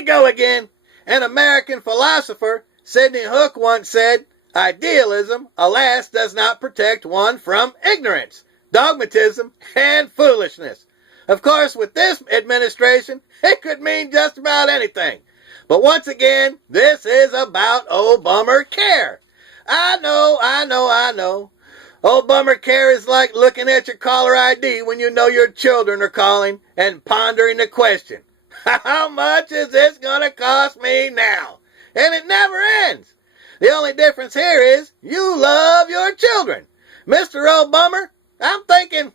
we go again. An American philosopher, Sidney Hook, once said, idealism, alas, does not protect one from ignorance, dogmatism, and foolishness. Of course, with this administration, it could mean just about anything. But once again, this is about Obamacare. I know. Obamacare is like looking at your caller ID when you know your children are calling and pondering the question, how much is this going to cost me now? And it never ends. The only difference here is you love your children. Mr. Obama, I'm thinking,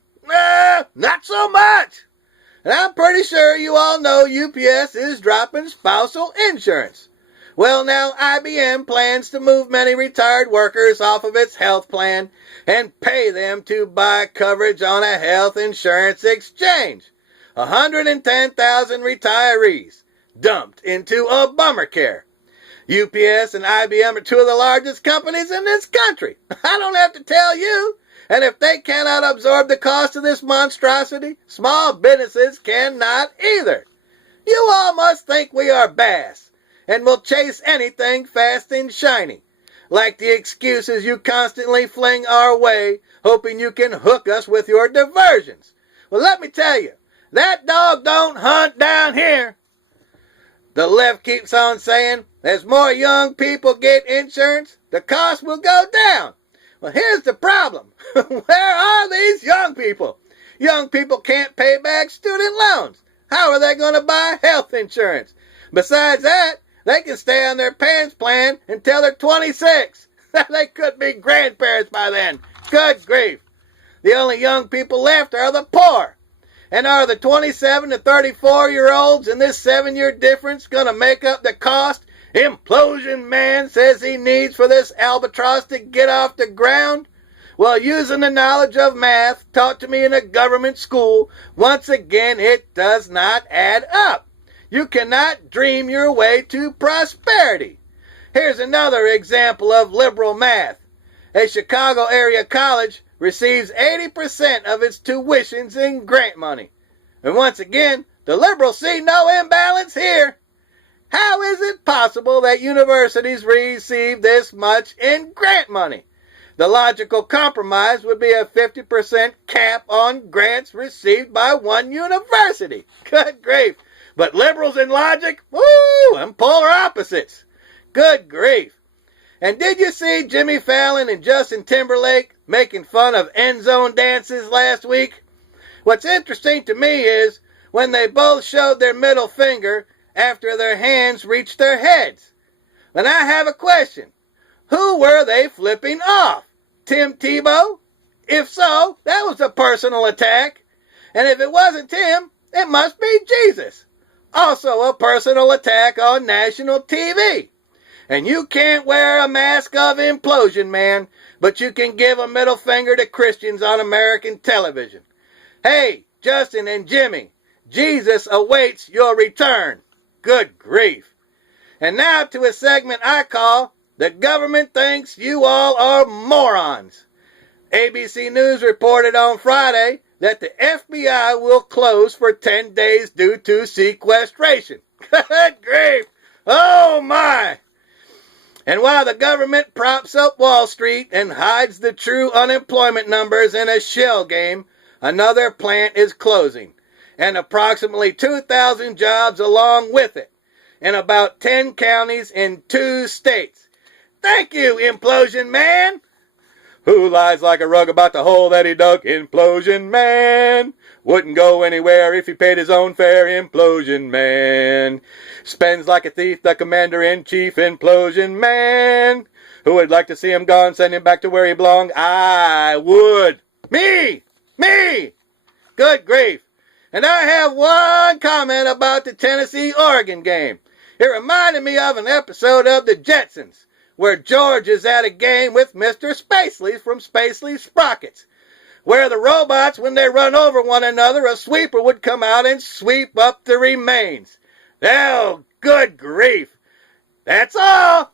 not so much. And I'm pretty sure you all know UPS is dropping spousal insurance. Well, now IBM plans to move many retired workers off of its health plan and pay them to buy coverage on a health insurance exchange. 110,000 retirees dumped into Obamacare. UPS and IBM are two of the largest companies in this country. I don't have to tell you. And if they cannot absorb the cost of this monstrosity, small businesses cannot either. You all must think we are bass and will chase anything fast and shiny, like the excuses you constantly fling our way, hoping you can hook us with your diversions. Well, let me tell you, that dog don't hunt down here. The left keeps on saying, as more young people get insurance, the cost will go down. Well, here's the problem. Where are these young people? Young people can't pay back student loans. How are they going to buy health insurance? Besides that, they can stay on their parents' plan until they're 26. They could be grandparents by then. Good grief. The only young people left are the poor. And are the 27 to 34-year-olds in this 7-year difference going to make up the cost Implosion Man says he needs for this albatross to get off the ground? Well, using the knowledge of math taught to me in a government school, once again, it does not add up. You cannot dream your way to prosperity. Here's another example of liberal math. A Chicago area college receives 80% of its tuitions in grant money. And once again, the liberals see no imbalance here. How is it possible that universities receive this much in grant money? The logical compromise would be a 50% cap on grants received by one university. Good grief. But liberals in logic, woo, and polar opposites. Good grief. And did you see Jimmy Fallon and Justin Timberlake making fun of end zone dances last week? What's interesting to me is when they both showed their middle finger after their hands reached their heads. And I have a question. Who were they flipping off? Tim Tebow? If so, that was a personal attack. And if it wasn't Tim, it must be Jesus. Also a personal attack on national TV. And you can't wear a mask of Implosion Man, but you can give a middle finger to Christians on American television. Hey, Justin and Jimmy, Jesus awaits your return. Good grief. And now to a segment I call, The Government Thinks You All Are Morons. ABC News reported on Friday that the FBI will close for 10 days due to sequestration. Good grief. Oh my. And while the government props up Wall Street and hides the true unemployment numbers in a shell game, another plant is closing, and approximately 2,000 jobs along with it, in about 10 counties in 2 states. Thank you, Implosion Man. Who lies like a rug about the hole that he dug? Implosion Man. Wouldn't go anywhere if he paid his own fare. Implosion Man. Spends like a thief, the commander-in-chief. Implosion Man. Who would like to see him gone? Send him back to where he belonged. I would. Me. Good grief. And I have one comment about the Tennessee-Oregon game. It reminded me of an episode of The Jetsons, where George is at a game with Mr. Spacely from Spacely Sprockets, where the robots, when they run over one another, a sweeper would come out and sweep up the remains. Oh, good grief. That's all.